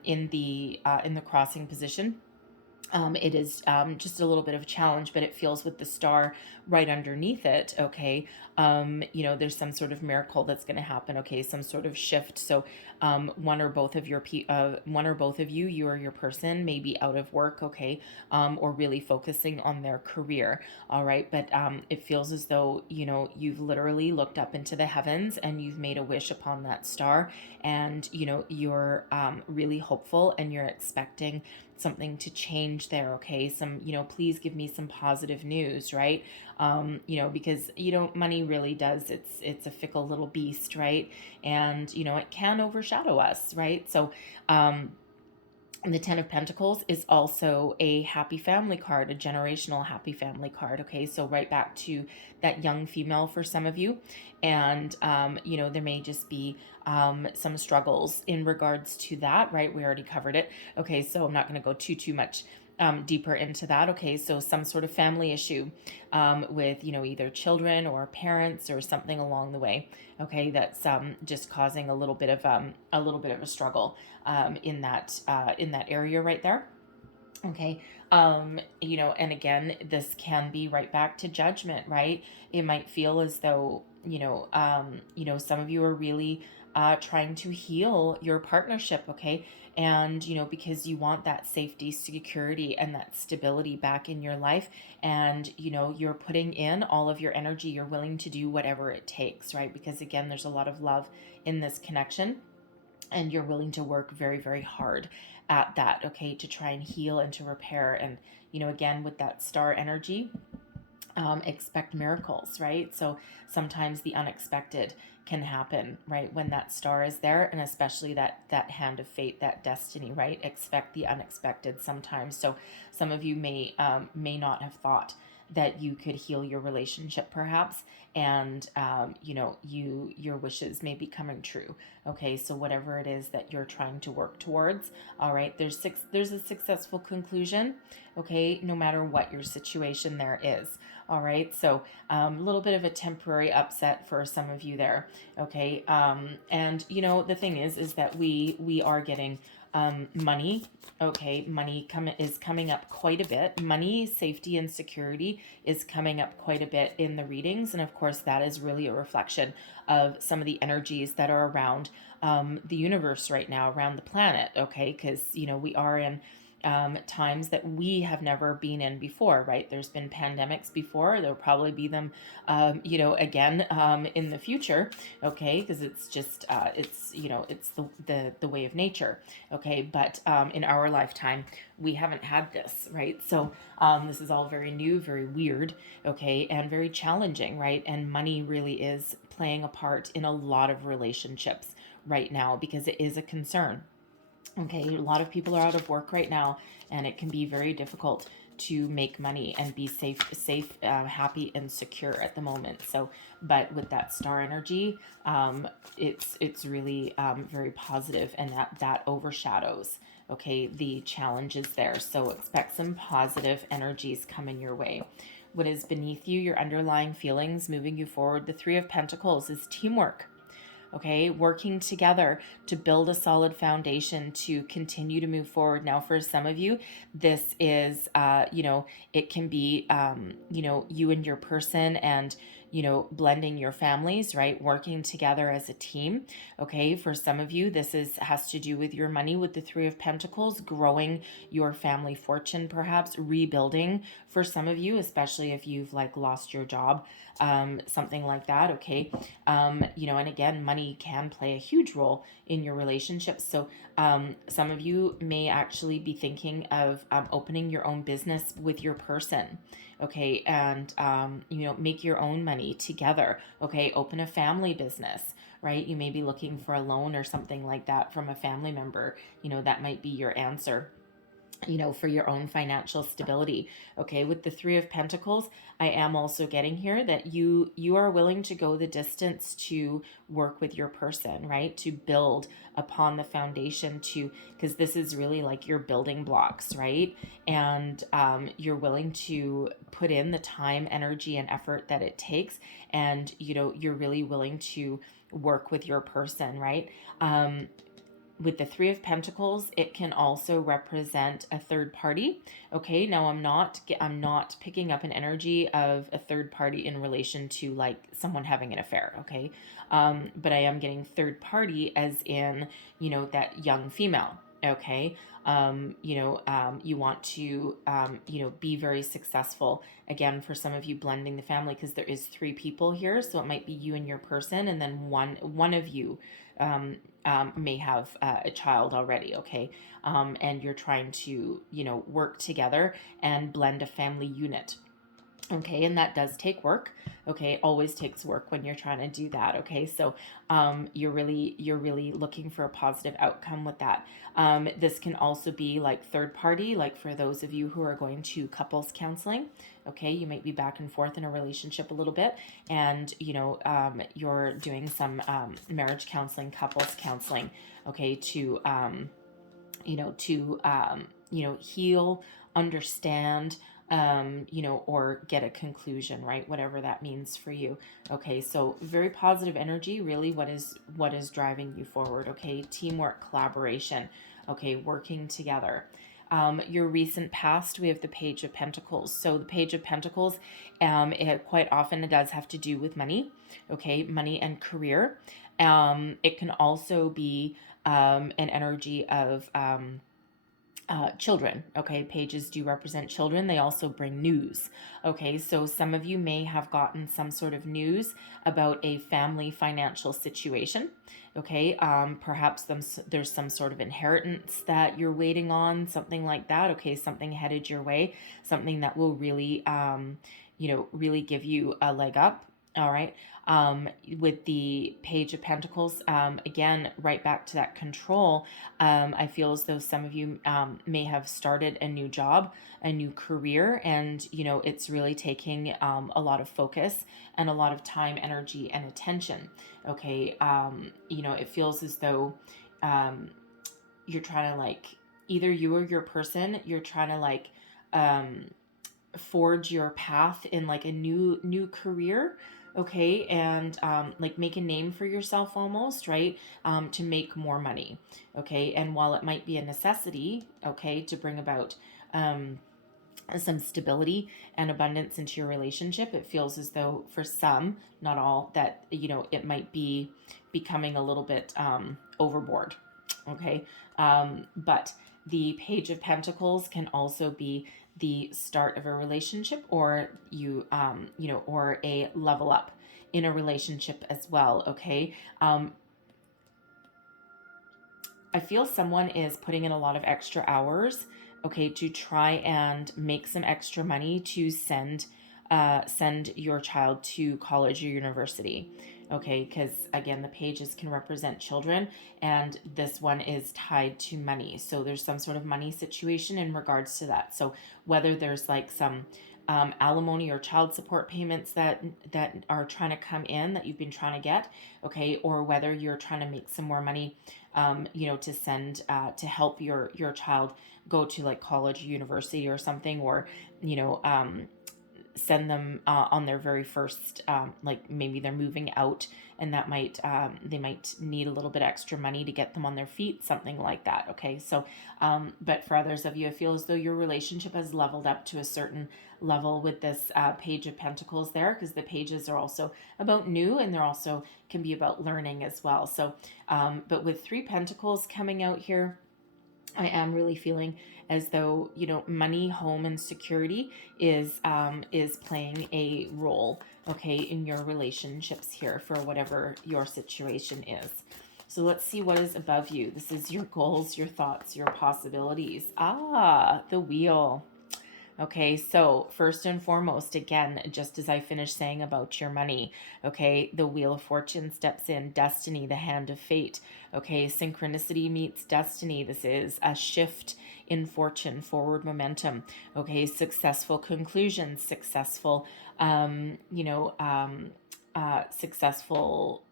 in the crossing position, it is just a little bit of a challenge, but it feels with the Star right underneath it. Okay, you know, there's some sort of miracle that's going to happen. Okay, some sort of shift. So one or both of you, you or your person, may be out of work. Okay, or really focusing on their career. All right, but it feels as though, you know, you've literally looked up into the heavens and you've made a wish upon that star, and you know you're really hopeful and you're expecting something to change there. Okay, some, you know, please give me some positive news, right? You know, because, you know, money really does, it's a fickle little beast, right? And you know, it can overshadow us, right? So the Ten of Pentacles is also a happy family card, a generational happy family card. Okay, so right back to that young female for some of you. And, you know, there may just be some struggles in regards to that, right? We already covered it. Okay, so I'm not going to go too much deeper into that. Okay, so some sort of family issue with, you know, either children or parents or something along the way. Okay, that's just causing a little bit of a struggle in that area right there. Okay, you know, and again, this can be right back to judgment, right? It might feel as though, you know, some of you are really trying to heal your partnership. Okay, and you know, because you want that safety, security, and that stability back in your life, and you know, you're putting in all of your energy, you're willing to do whatever it takes, right? Because again, there's a lot of love in this connection, and you're willing to work very, very hard at that. Okay, to try and heal and to repair. And you know, again, with that Star energy, expect miracles, right? So sometimes the unexpected can happen, right, when that star is there, and especially that hand of fate, that destiny, right? Expect the unexpected sometimes. So some of you may not have thought that you could heal your relationship perhaps, and you know, your wishes may be coming true. Okay, so whatever it is that you're trying to work towards, all right, there's a successful conclusion. Okay, no matter what your situation there is. All right, so a little bit of a temporary upset for some of you there. Okay, and you know, the thing is that we are getting money. Okay, money is coming up quite a bit. Money, safety, and security is coming up quite a bit in the readings, and of course that is really a reflection of some of the energies that are around the universe right now, around the planet. Okay, because you know, we are in times that we have never been in before, right? There's been pandemics before. There'll probably be them, again, in the future, okay? Because it's just, it's the way of nature, okay? But in our lifetime, we haven't had this, right? So this is all very new, very weird, okay? And very challenging, right? And money really is playing a part in a lot of relationships right now because it is a concern. Okay, a lot of people are out of work right now, and it can be very difficult to make money and be safe, happy, and secure at the moment. So, but with that star energy, it's really very positive, and that overshadows, okay, the challenges there. So expect some positive energies coming your way. What is beneath you, your underlying feelings moving you forward? The Three of Pentacles is teamwork. Okay, working together to build a solid foundation to continue to move forward. Now, for some of you, this is, it can be, you and your person and, blending your families, right? Working together as a team. Okay, for some of you, this has to do with your money with the Three of Pentacles, growing your family fortune, perhaps rebuilding for some of you, especially if you've like lost your job, something like that. Okay, and again, money can play a huge role in your relationships. So some of you may actually be thinking of opening your own business with your person, okay, and make your own money together, okay, open a family business, right? You may be looking for a loan or something like that from a family member. That might be your answer, for your own financial stability. Okay, with the Three of Pentacles, I am also getting here that you are willing to go the distance to work with your person, right? To build upon the foundation, because this is really like your building blocks, right? And you're willing to put in the time, energy, and effort that it takes, and you're really willing to work with your person, right? With the Three of Pentacles, it can also represent a third party. Okay, now I'm not picking up an energy of a third party in relation to like someone having an affair. Okay, but I am getting third party as in that young female. Okay, you want to be very successful. Again, for some of you, blending the family, because there is three people here, so it might be you and your person, and then one of you may have a child already, okay? And you're trying to, work together and blend a family unit. Okay, and that does take work. Okay, always takes work when you're trying to do that. Okay, so you're really looking for a positive outcome with that. This can also be like third party, like for those of you who are going to couples counseling. Okay, you might be back and forth in a relationship a little bit, and you're doing some marriage counseling, couples counseling. Okay, to heal, understand, or get a conclusion, right? Whatever that means for you. Okay, so very positive energy, really what is driving you forward, okay? Teamwork, collaboration, okay, working together. Your recent past, we have the Page of Pentacles. So the Page of Pentacles, it quite often it does have to do with money, okay? Money and career. It can also be an energy of children. Okay, pages do represent children. They also bring news. Okay, so some of you may have gotten some sort of news about a family financial situation. Okay, perhaps there's some sort of inheritance that you're waiting on, something like that. Okay, something headed your way, something that will really, really give you a leg up. All right. With the Page of Pentacles, again, right back to that control. I feel as though some of you may have started a new job, a new career, and it's really taking a lot of focus and a lot of time, energy, and attention. Okay, it feels as though you're trying to like either you or your person, you're trying to like forge your path in like a new career, okay, and like make a name for yourself almost, right, to make more money, okay, and while it might be a necessity, okay, to bring about some stability and abundance into your relationship, it feels as though for some, not all, that it might be becoming a little bit overboard, okay, but The Page of Pentacles can also be the start of a relationship, or or a level up in a relationship as well. Okay. I feel someone is putting in a lot of extra hours, okay, to try and make some extra money to send your child to college or university. Okay, because again, the pages can represent children, and this one is tied to money. So there's some sort of money situation in regards to that. So whether there's like some alimony or child support payments that are trying to come in that you've been trying to get, okay, or whether you're trying to make some more money, to send to help your child go to like college, university, or something, or send them on their very first, like maybe they're moving out, and that might they might need a little bit extra money to get them on their feet, something like that. Okay, so but for others of you, I feel as though your relationship has leveled up to a certain level with this Page of Pentacles there, because the pages are also about new, and they're also can be about learning as well. So but with 3 Pentacles coming out here, I am really feeling as though money, home, and security is playing a role, okay, in your relationships here for whatever your situation is. So let's see what is above you. This is your goals, your thoughts, your possibilities. The Wheel. Okay, so first and foremost, again, just as I finished saying about your money, okay, the Wheel of Fortune steps in, destiny, the hand of fate, okay, synchronicity meets destiny. This is a shift in fortune, forward momentum, okay, successful conclusions, successful, successful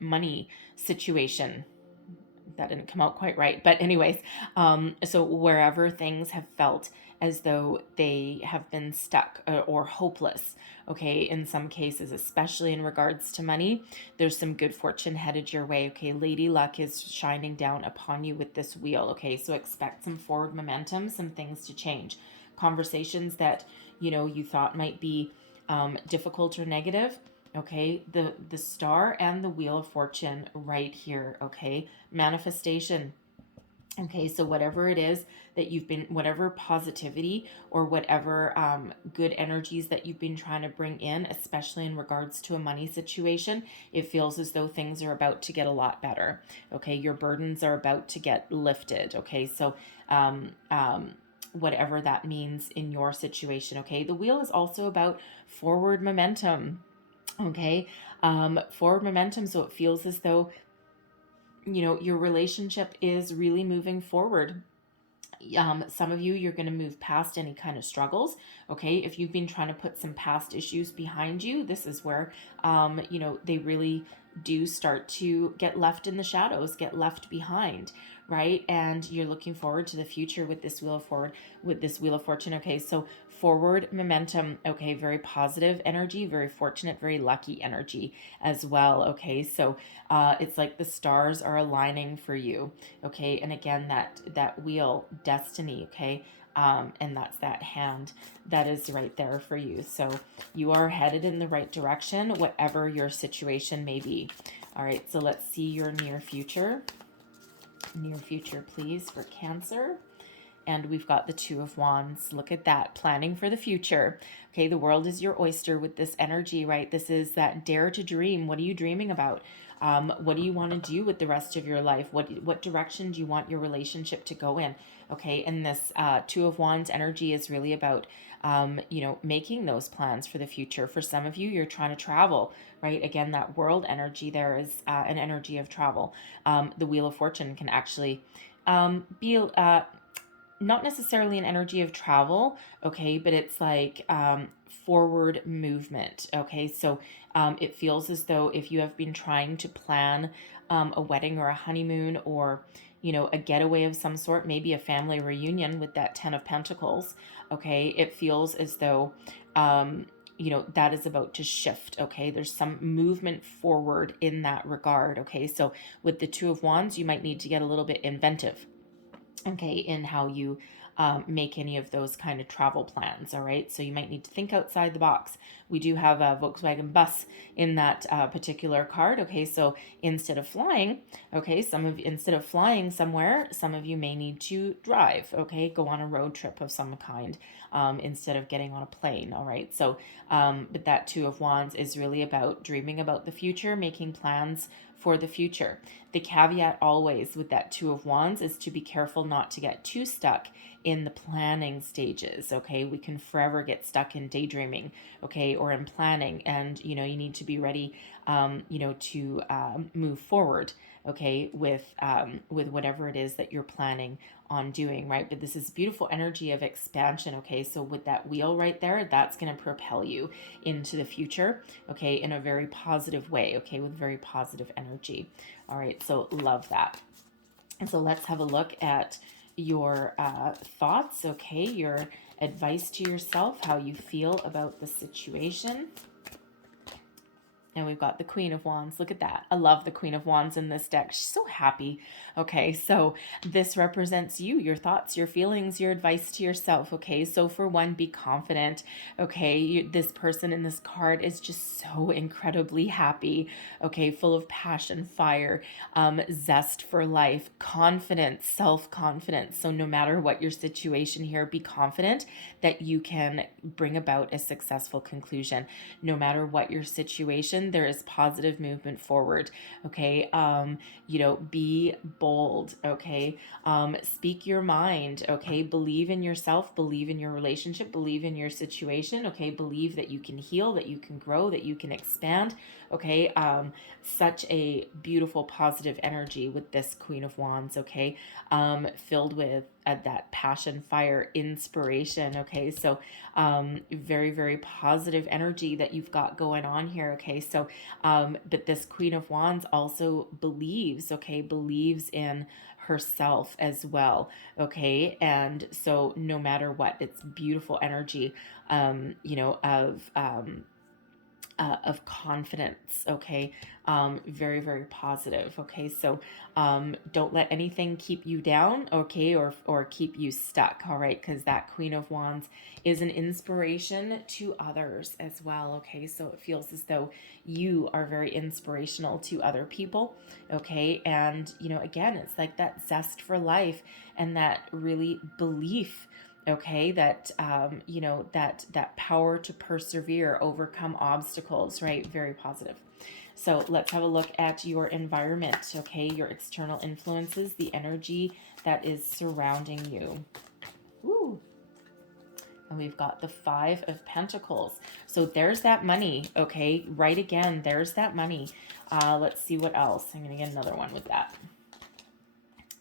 money situation. That didn't come out quite right, but anyways, so wherever things have felt as though they have been stuck or hopeless, okay, in some cases, especially in regards to money, there's some good fortune headed your way. Okay, Lady Luck is shining down upon you with this wheel. Okay, so expect some forward momentum, some things to change, conversations that you thought might be difficult or negative. Okay, the Star and the Wheel of Fortune right here. Okay, manifestation. Okay, so whatever it is that you've been, whatever positivity or whatever good energies that you've been trying to bring in, especially in regards to a money situation, it feels as though things are about to get a lot better. Okay, your burdens are about to get lifted. Okay, so whatever that means in your situation. Okay, the wheel is also about forward momentum. Okay, forward momentum. So it feels as though your relationship is really moving forward. Some of you, you're going to move past any kind of struggles. Okay, if you've been trying to put some past issues behind you, this is where they really do start to get left in the shadows, get left behind, right? And you're looking forward to the future with this wheel of fortune. Okay, so forward momentum. Okay, very positive energy, very fortunate, very lucky energy as well. Okay, so it's like the stars are aligning for you. Okay, and again, that wheel, destiny. Okay, and that's that hand that is right there for you. So you are headed in the right direction, whatever your situation may be. All right, so let's see your near future. Near future, please, for Cancer. And we've got the Two of Wands. Look at that, planning for the future. Okay, the world is your oyster with this energy, right? This is that dare to dream. What are you dreaming about? What do you want to do with the rest of your life? What direction do you want your relationship to go in? Okay, and this Two of Wands energy is really about making those plans for the future. For some of you, you're trying to travel, right? Again, that world energy there is an energy of travel. The Wheel of Fortune can actually be not necessarily an energy of travel, okay, but it's like forward movement. Okay, so it feels as though if you have been trying to plan a wedding or a honeymoon, or a getaway of some sort, maybe a family reunion with that Ten of Pentacles, okay, it feels as though that is about to shift. Okay, there's some movement forward in that regard. Okay, so with the Two of Wands, you might need to get a little bit inventive, okay, in how you make any of those kind of travel plans. All right, so you might need to think outside the box. We do have a Volkswagen bus in that particular card. Okay, so instead of flying, okay, instead of flying somewhere, some of you may need to drive. Okay, go on a road trip of some kind instead of getting on a plane. All right, so but that Two of Wands is really about dreaming about the future, making plans for the future. The caveat always with that Two of Wands is to be careful not to get too stuck in the planning stages. Okay, we can forever get stuck in daydreaming, okay, or in planning, and you need to be ready, to move forward, okay, with whatever it is that you're planning on doing, right? But this is beautiful energy of expansion. Okay, so with that wheel right there, that's going to propel you into the future, okay, in a very positive way, okay, with very positive energy. All right, so love that. And so let's have a look at your thoughts, okay, your advice to yourself, how you feel about the situation. And we've got the Queen of Wands. Look at that. I love the Queen of Wands in this deck. She's so happy. Okay, so this represents you, your thoughts, your feelings, your advice to yourself. Okay, so for one, be confident. Okay, this person in this card is just so incredibly happy. Okay, full of passion, fire, zest for life, confidence, self-confidence. So no matter what your situation here, be confident that you can bring about a successful conclusion. No matter what your situation, there is positive movement forward. Okay, be bold. Okay, speak your mind. Okay, believe in yourself, believe in your relationship, believe in your situation. Okay, believe that you can heal, that you can grow, that you can expand. Okay, such a beautiful positive energy with this Queen of Wands. Okay, filled with that passion, fire, inspiration. Okay, so very, very positive energy that you've got going on here. Okay, so but this Queen of Wands also believes, okay, believes in herself as well. Okay, and so no matter what, it's beautiful energy, of confidence. Okay, very, very positive. Okay, so don't let anything keep you down, okay, or keep you stuck. All right, because that Queen of Wands is an inspiration to others as well. Okay, so it feels as though you are very inspirational to other people. Okay, and again, it's like that zest for life and that really belief, okay, that that power to persevere, overcome obstacles, right? Very positive. So let's have a look at your environment, okay, your external influences, the energy that is surrounding you. Ooh. And we've got the Five of Pentacles. So there's that money, okay, right, again, there's that money. Let's see what else. I'm gonna get another one with that.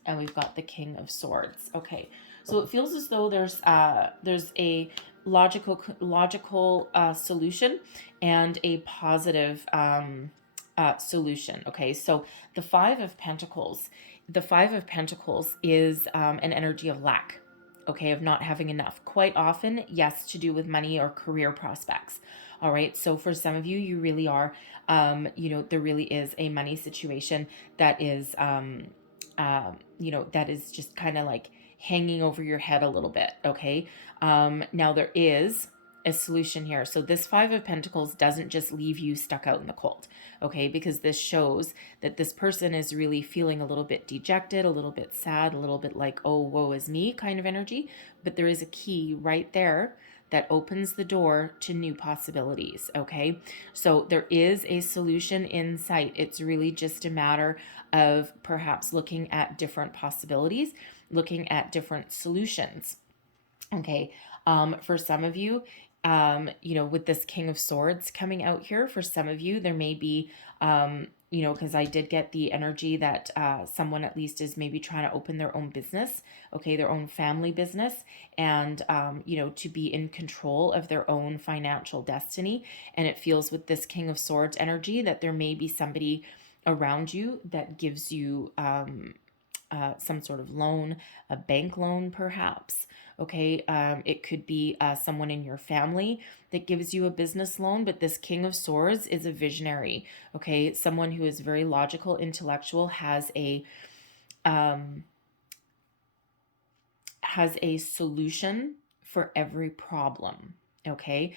And we've got the King of Swords. Okay, so it feels as though there's a logical solution and a positive solution. Okay, so the Five of Pentacles. The Five of Pentacles is an energy of lack. Okay, of not having enough. Quite often, yes, to do with money or career prospects. All right, so for some of you, you really are, there really is a money situation that is, that is just kind of like hanging over your head a little bit. Okay, now there is a solution here. So this Five of Pentacles doesn't just leave you stuck out in the cold, okay? Because this shows that this person is really feeling a little bit dejected, a little bit sad, a little bit like, oh, woe is me kind of energy. But there is a key right there that opens the door to new possibilities, okay? So there is a solution in sight. It's really just a matter of perhaps looking at different possibilities, looking at different solutions, okay? For some of you, with this King of Swords coming out here, for some of you, there may be, because I did get the energy that someone at least is maybe trying to open their own business, okay, their own family business, and, to be in control of their own financial destiny. And it feels with this King of Swords energy that there may be somebody around you that gives you some sort of loan, a bank loan perhaps. Okay, it could be someone in your family that gives you a business loan, but this King of Swords is a visionary. Okay, someone who is very logical, intellectual, has has a solution for every problem. Okay.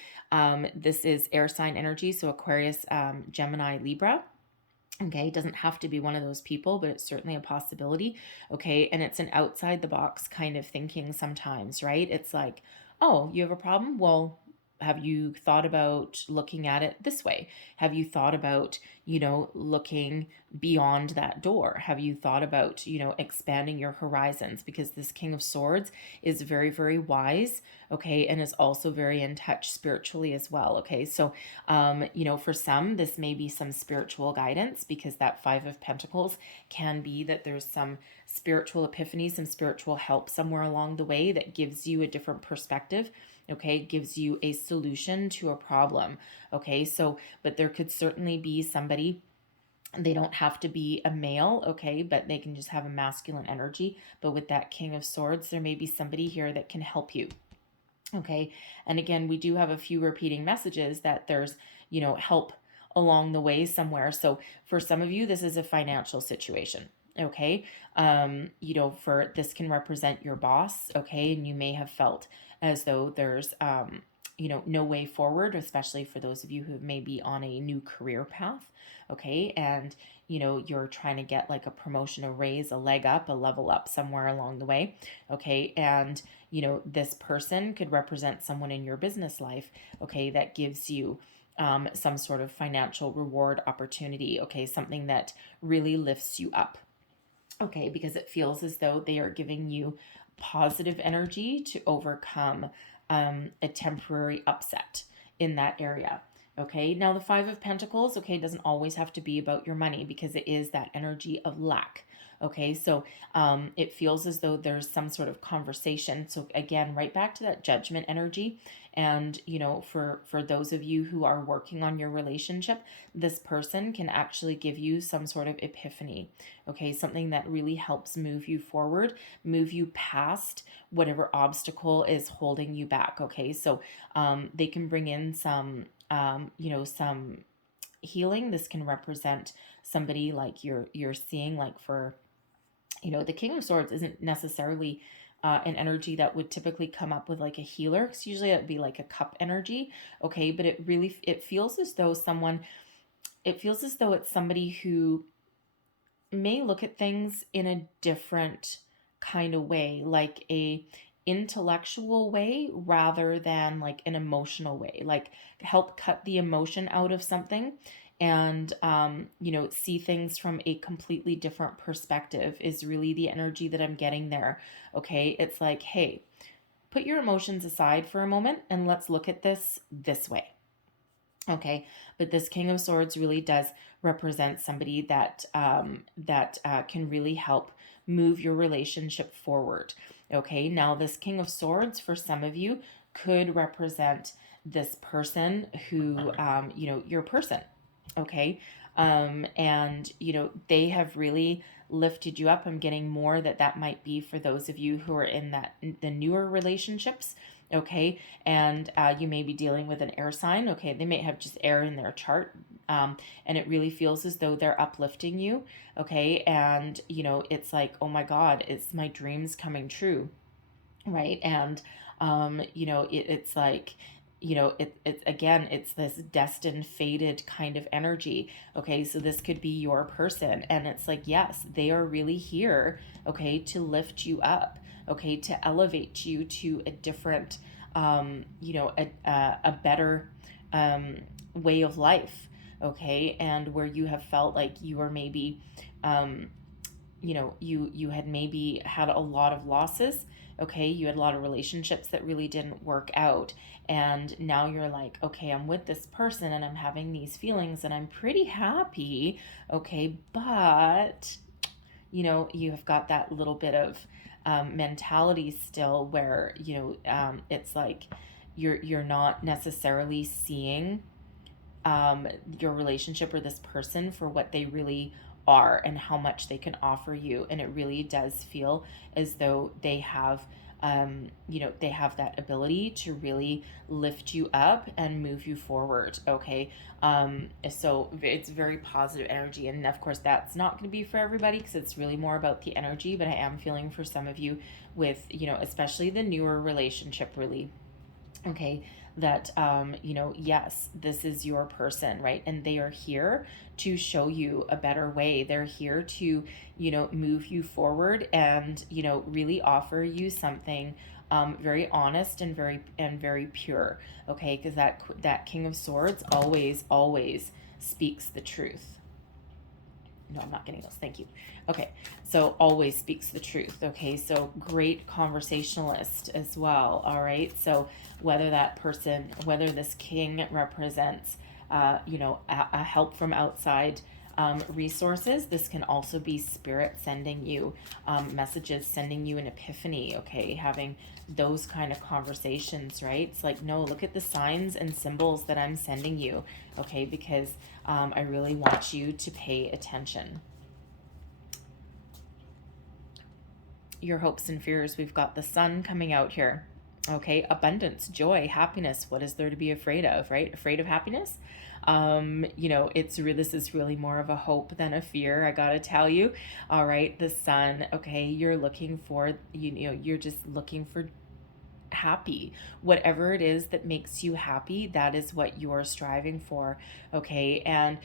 This is air sign energy. So Aquarius, Gemini, Libra. Okay, it doesn't have to be one of those people, but it's certainly a possibility. Okay, and it's an outside the box kind of thinking sometimes, right? It's like, oh, you have a problem? Well, have you thought about looking at it this way? Have you thought about, looking beyond that door? Have you thought about, expanding your horizons? Because this King of Swords is very, very wise, okay, and is also very in touch spiritually as well, okay? So, for some, this may be some spiritual guidance, because that Five of Pentacles can be that there's some spiritual epiphany, some spiritual help somewhere along the way that gives you a different perspective. Okay, gives you a solution to a problem. Okay, so, but there could certainly be somebody, they don't have to be a male, okay, but they can just have a masculine energy. But with that King of Swords, there may be somebody here that can help you. Okay, and again, we do have a few repeating messages that there's, help along the way somewhere. So for some of you, this is a financial situation. Okay, for this can represent your boss. Okay, and you may have felt as though there's, no way forward, especially for those of you who may be on a new career path. Okay, and you're trying to get like a promotion, a raise, a leg up, a level up somewhere along the way. Okay, and this person could represent someone in your business life, okay, that gives you some sort of financial reward opportunity, okay, something that really lifts you up, okay, because it feels as though they are giving you positive energy to overcome a temporary upset in that area. Okay, now the Five of Pentacles, okay, doesn't always have to be about your money, because it is that energy of lack. Okay, so it feels as though there's some sort of conversation. So again, right back to that Judgment energy. And for those of you who are working on your relationship, this person can actually give you some sort of epiphany. Okay, something that really helps move you forward, move you past whatever obstacle is holding you back. Okay, so they can bring in some some healing. This can represent somebody like you're seeing, like for the King of Swords isn't necessarily an energy that would typically come up with like a healer, because usually it would be like a cup energy. Okay, but it feels as though it's somebody who may look at things in a different kind of way, like a intellectual way rather than like an emotional way, like help cut the emotion out of something, and see things from a completely different perspective is really the energy that I'm getting there. Okay, it's like, hey, put your emotions aside for a moment and let's look at this way. Okay, but this King of Swords really does represent somebody that can really help move your relationship forward. Okay, now this King of Swords for some of you could represent this person who, your person. Okay, and they have really lifted you up. I'm getting more that might be for those of you who are in the newer relationships. Okay, and you may be dealing with an air sign. Okay, they may have just air in their chart, and it really feels as though they're uplifting you. Okay, and it's like, oh my God, it's my dreams coming true, right? And it's like, it's again, it's this destined, fated kind of energy. Okay, so this could be your person, and it's like, yes, they are really here, okay, to lift you up, okay, to elevate you to a different, a better way of life, okay, and where you have felt like you were maybe, you had maybe had a lot of losses. Okay, you had a lot of relationships that really didn't work out, and now you're like, okay, I'm with this person and I'm having these feelings and I'm pretty happy. Okay, but you have got that little bit of mentality still where it's like you're not necessarily seeing your relationship or this person for what they really are and how much they can offer you. And it really does feel as though they have they have that ability to really lift you up and move you forward. Okay. So it's very positive energy. And of course, that's not going to be for everybody because it's really more about the energy. But I am feeling for some of you with, especially the newer relationship, really. Okay, that yes, this is your person, right? And they are here to show you a better way. They're here to move you forward and really offer you something very honest and very pure. Okay, because that King of Swords always speaks the truth. No, I'm not getting those. Thank you. Okay, so always speaks the truth. Okay, so great conversationalist as well. All right, so whether this king represents, a help from outside resources, this can also be spirit sending you messages, sending you an epiphany. Okay, having those kind of conversations, right? It's like, no, look at the signs and symbols that I'm sending you. Okay, because I really want you to pay attention. Your hopes and fears, we've got the sun coming out here. Okay, abundance, joy, happiness. What is there to be afraid of, right? Afraid of happiness? This is really more of a hope than a fear, I gotta tell you. All right, the sun. Okay, you're looking for, you're just looking for happy. Whatever it is that makes you happy, that is what you're striving for. Okay, and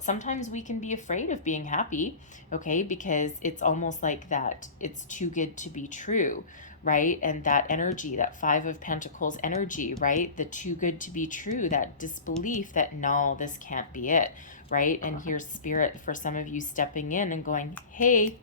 sometimes we can be afraid of being happy. Okay, because it's almost like that it's too good to be true, right? And that energy, that Five of Pentacles energy, right? The too good to be true, that disbelief that no, this can't be it, right? And here's spirit for some of you stepping in and going, hey,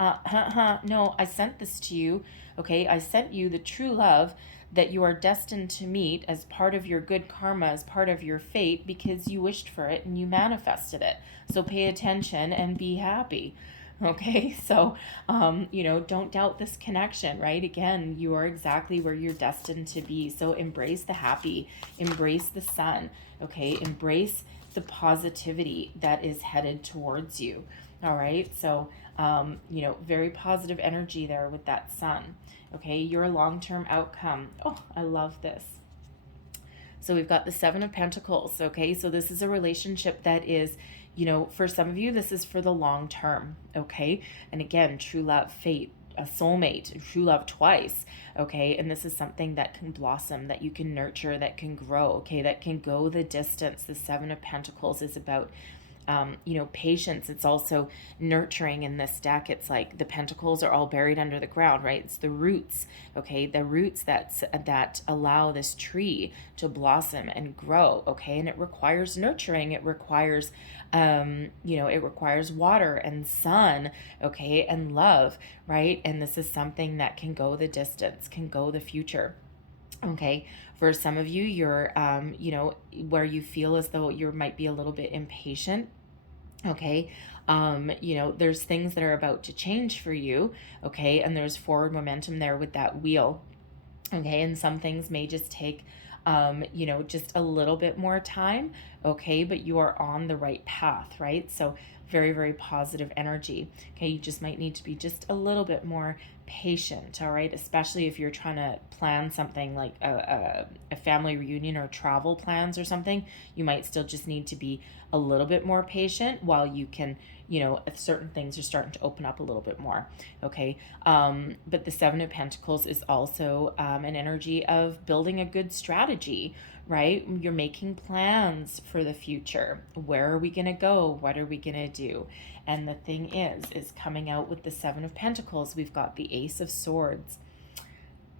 no, I sent this to you. Okay, I sent you the true love that you are destined to meet as part of your good karma, as part of your fate, because you wished for it and you manifested it. So pay attention and be happy. Okay, so, don't doubt this connection, right? Again, you are exactly where you're destined to be. So embrace the happy, embrace the sun, okay? Embrace the positivity that is headed towards you. All right, so, very positive energy there with that sun. Okay, your long-term outcome. Oh, I love this. So we've got the Seven of Pentacles. Okay, so this is a relationship that is, for some of you, this is for the long term. Okay, and again, true love, fate, a soulmate, true love twice. Okay, and this is something that can blossom, that you can nurture, that can grow. Okay, that can go the distance. The Seven of Pentacles is about patience. It's also nurturing in this deck. It's like the pentacles are all buried under the ground, right? It's the roots, okay? The roots that allow this tree to blossom and grow, okay? And it requires nurturing. It requires, it requires water and sun, okay? And love, right? And this is something that can go the distance, can go the future. Okay, for some of you, you're, where you feel as though you might be a little bit impatient. Okay, there's things that are about to change for you. Okay, and there's forward momentum there with that wheel. Okay, and some things may just take, just a little bit more time. Okay, but you are on the right path, right? So very, very positive energy. Okay, you just might need to be just a little bit more patient, all right? Especially if you're trying to plan something like a family reunion or travel plans or something, you might still just need to be a little bit more patient while you can, if certain things are starting to open up a little bit more, okay? But the Seven of Pentacles is also an energy of building a good strategy, right? You're making plans for the future. Where are we going to go? What are we going to do? And the thing is coming out with the Seven of Pentacles, we've got the Ace of Swords.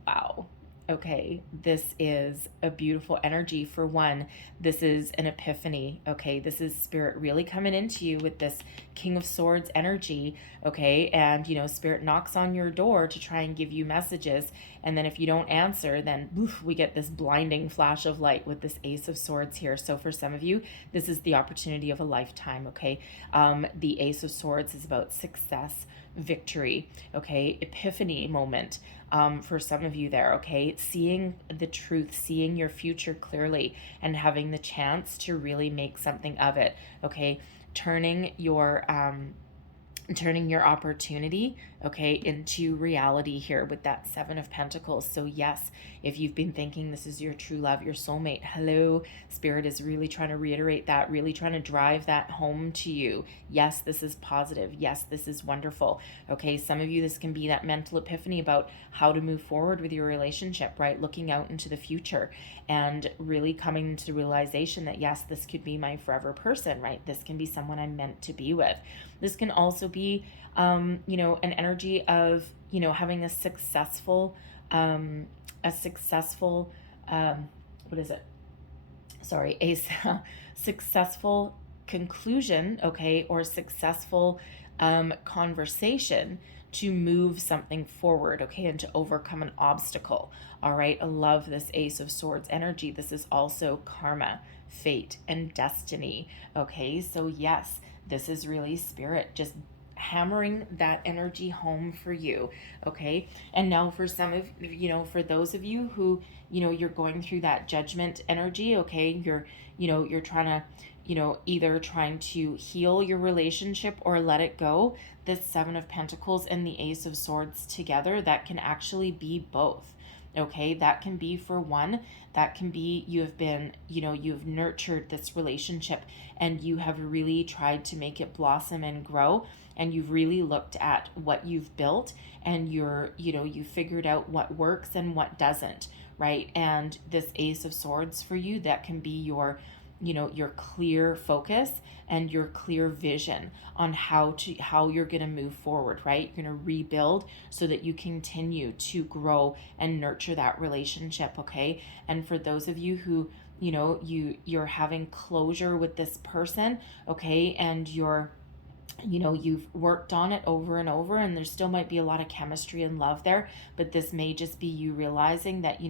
Wow. Okay, this is a beautiful energy. For one, this is an epiphany. Okay, this is spirit really coming into you with this King of Swords energy. Okay, and spirit knocks on your door to try and give you messages, and then if you don't answer, then we get this blinding flash of light with this Ace of Swords here. So for some of you, this is the opportunity of a lifetime. Okay, the Ace of Swords is about success, victory, okay, epiphany moment. For some of you there, okay, seeing the truth, seeing your future clearly, and having the chance to really make something of it, okay, turning your turning your opportunity, okay, into reality here with that Seven of Pentacles. So yes, if you've been thinking this is your true love, your soulmate, hello, Spirit is really trying to reiterate that, really trying to drive that home to you. Yes, this is positive. Yes, this is wonderful. Okay, some of you, this can be that mental epiphany about how to move forward with your relationship, right? Looking out into the future and really coming to the realization that yes, this could be my forever person, right? This can be someone I'm meant to be with. This can also be, an energy of, having a successful, um, what is it? Sorry, a successful conclusion, okay, or successful conversation to move something forward, okay, and to overcome an obstacle. All right, I love this Ace of Swords energy. This is also karma, fate, and destiny. Okay, so yes, this is really Spirit just hammering that energy home for you. Okay, and now for some of for those of you who you're going through that judgment energy, okay, you're trying to either trying to heal your relationship or let it go. This Seven of Pentacles and the Ace of Swords together, that can actually be both. Okay, that can be for one, that can be you have been, you've nurtured this relationship and you have really tried to make it blossom and grow, and you've really looked at what you've built and you figured out what works and what doesn't, right? And this Ace of Swords for you, that can be your your clear focus and your clear vision on how you're going to move forward, right? You're going to rebuild so that you continue to grow and nurture that relationship, okay? And for those of you who you're having closure with this person, okay, and you've worked on it over and over, and there still might be a lot of chemistry and love there, but this may just be you realizing that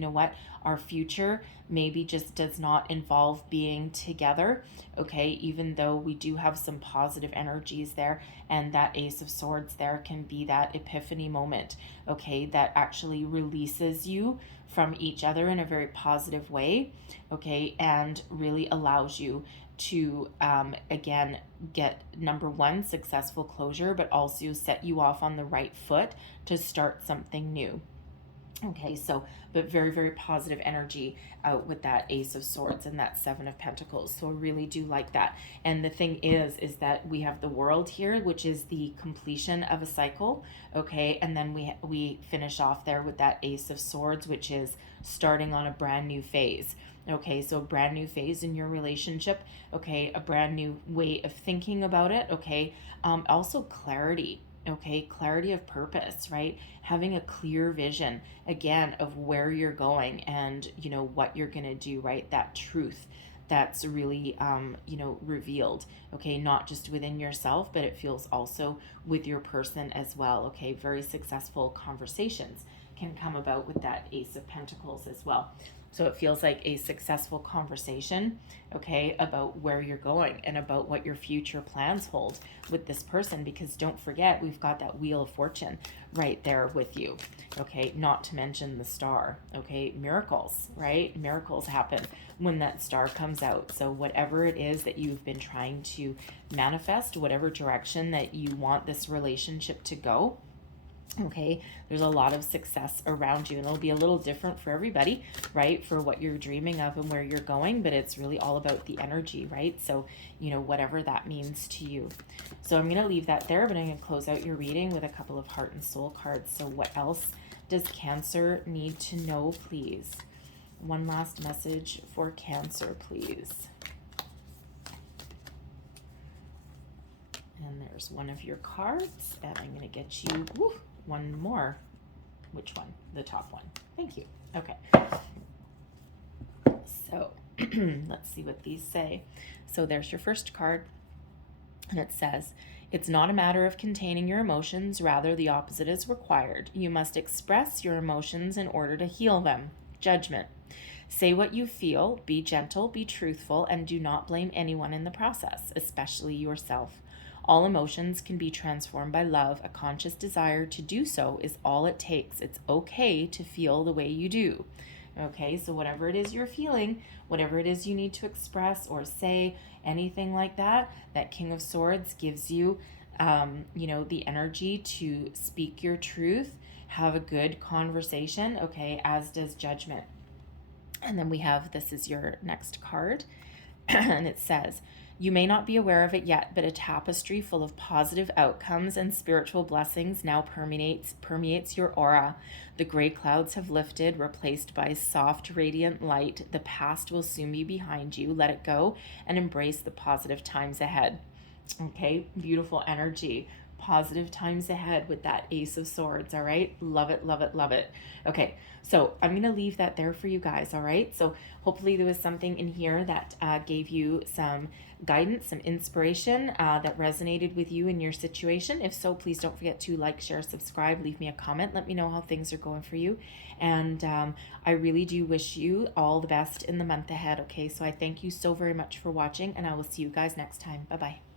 our future maybe just does not involve being together, okay, even though we do have some positive energies there. And that Ace of Swords there can be that epiphany moment, okay, that actually releases you from each other in a very positive way, okay, and really allows you to again get, number one, successful closure, but also set you off on the right foot to start something new. Okay, so, but very, very positive energy out with that Ace of Swords and that Seven of Pentacles. So I really do like that. And the thing is that we have the World here, which is the completion of a cycle. Okay, and then we finish off there with that Ace of Swords, which is starting on a brand new phase. Okay, so a brand new phase in your relationship. Okay, a brand new way of thinking about it. Okay, also clarity. Okay, clarity of purpose, right? Having a clear vision again of where you're going and what you're going to do, right? That truth that's really revealed, okay, not just within yourself, but it feels also with your person as well. Okay, very successful conversations can come about with that Ace of Pentacles as well. So it feels like a successful conversation, okay, about where you're going and about what your future plans hold with this person, because don't forget, we've got that Wheel of Fortune right there with you, okay, not to mention the star, okay, miracles, right? Miracles happen when that star comes out. So whatever it is that you've been trying to manifest, whatever direction that you want this relationship to go, okay, there's a lot of success around you, and it'll be a little different for everybody, right, for what you're dreaming of and where you're going, but it's really all about the energy, right? So whatever that means to you. So I'm going to leave that there, but I'm going to close out your reading with a couple of heart and soul cards. So what else does Cancer need to know, please? One last message for Cancer, please. And there's one of your cards, and I'm going to get you one more. Which one? The top one. Thank you. Okay. So let's see what these say. So there's your first card, and it says, "It's not a matter of containing your emotions, rather the opposite is required. You must express your emotions in order to heal them. Judgment. Say what you feel, be gentle, be truthful, and do not blame anyone in the process, especially yourself. All emotions can be transformed by love. A conscious desire to do so is all it takes. It's okay to feel the way you do." Okay, so whatever it is you're feeling, whatever it is you need to express or say, anything like that, that King of Swords gives you you know, the energy to speak your truth, have a good conversation, okay, as does Judgment. And then we have, this is your next card, and it says, you may not be aware of it yet, but a tapestry full of positive outcomes and spiritual blessings now permeates your aura. The gray clouds have lifted, replaced by soft, radiant light. The past will soon be behind you. Let it go and embrace the positive times ahead. Okay, beautiful energy. Positive times ahead with that Ace of Swords, all right? Love it, love it, love it. Okay, so I'm going to leave that there for you guys, all right? So hopefully there was something in here that gave you some guidance, some inspiration that resonated with you in your situation. If so, please don't forget to like, share, subscribe, leave me a comment. Let me know how things are going for you. And I really do wish you all the best in the month ahead, okay? So I thank you so very much for watching, and I will see you guys next time. Bye-bye.